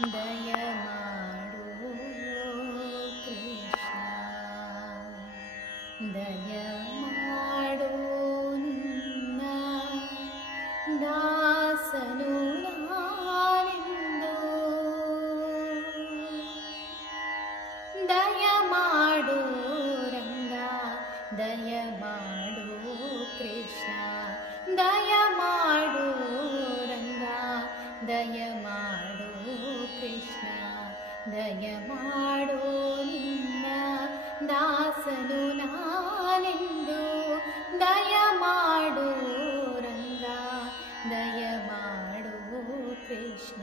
दया माडु कृष्णा दय दयडु रंगा दयमाडु कृष्ण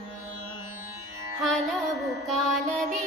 हलु कालनि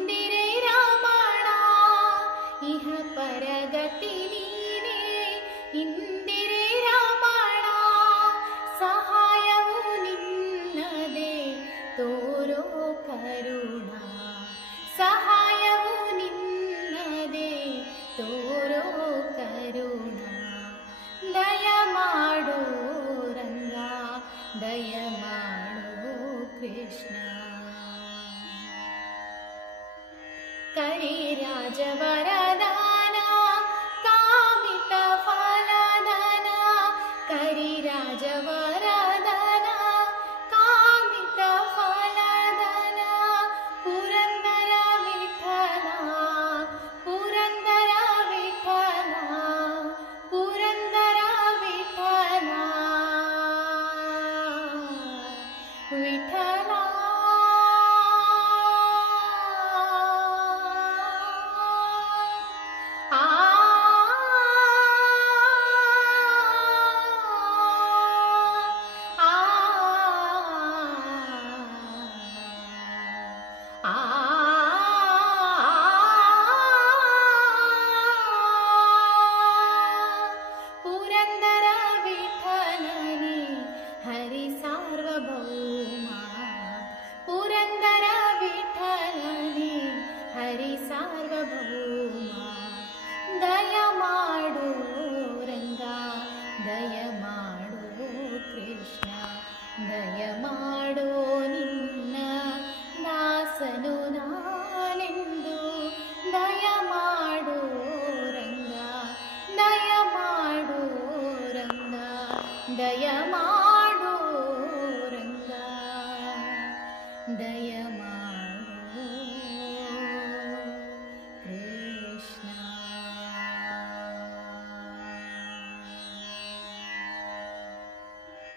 कृष्ण तर्हि हरि हरि सर्वभौमा पुरन्दर ಹೃದಯ